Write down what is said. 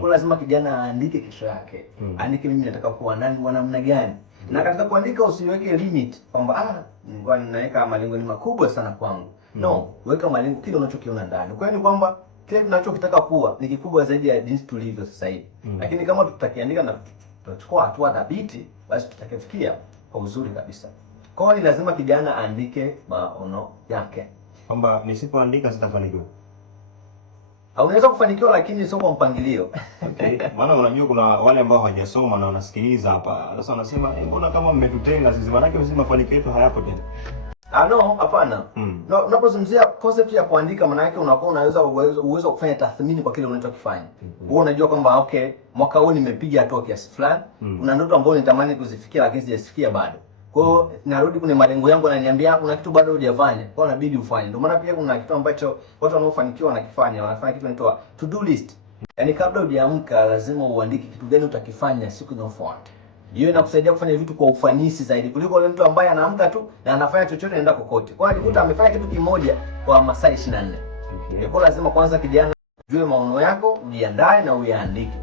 Kwa lazima kijana aandike kesho yake. Aandike mimi nataka kuwa nani, wa namna gani. Na katika kuandika usiweke limit kwamba nilikuwa ninaweka malengo ni makubwa sana kwangu. No, weka malengo kile unachokiona ndani. Kwa hiyo ni kwamba kile tunachokitaka kuwa ni kikubwa zaidi ya jinsi tulivyo sasa hivi. Lakini kama tutakiandika na tutachukua hatua dhabiti, basi tutakifikia kwa uzuri kabisa. Kwa hiyo ni lazima kijana aandike maono yake. Kwamba nisipoandika sitafanikiwa. Unaweza kufanikiwa lakini sio kwa mpangilio. Okay. Maana unajua kuna wale ambao hawajasoma na wanasikiliza hapa. Sasa wanasema mbona kama mmetutenga sisi, maana yake sisi mafanikio yetu hayapo tena. No, hapana. Unapozungumzia concept ya kuandika, maana yake unakuwa unaweza uwezo kufanya tathmini kwa kile unachokifanya. Wewe unajua kwamba okay, mwaka huu nimepiga hatua kiasi fulani. Kuna ndoto ambazo nitamani kuzifikia lakini sijafikia bado. Kwa hiyo narudi kwenye malengo yangu na niambia kuna kitu bado hujafanya. Kwa hiyo inabidi ufanye. Ndio maana pia kuna kitu ambacho watu wanaofanikiwa wanafanya kitu inaitwa to do list. Yaani kabla hujaamka lazima uandike kitu gani utakifanya siku inayofuata. Hiyo inakusaidia kufanya vitu kwa ufanisi zaidi kuliko yule mtu ambaye anaamka tu na anafanya chochote anaenda kokote. Kwa hiyo alikuta amefanya kitu kimoja kwa masaa 24. Kwa hiyo lazima kwanza kijana jue maono yako, ujiandae na uyaandike.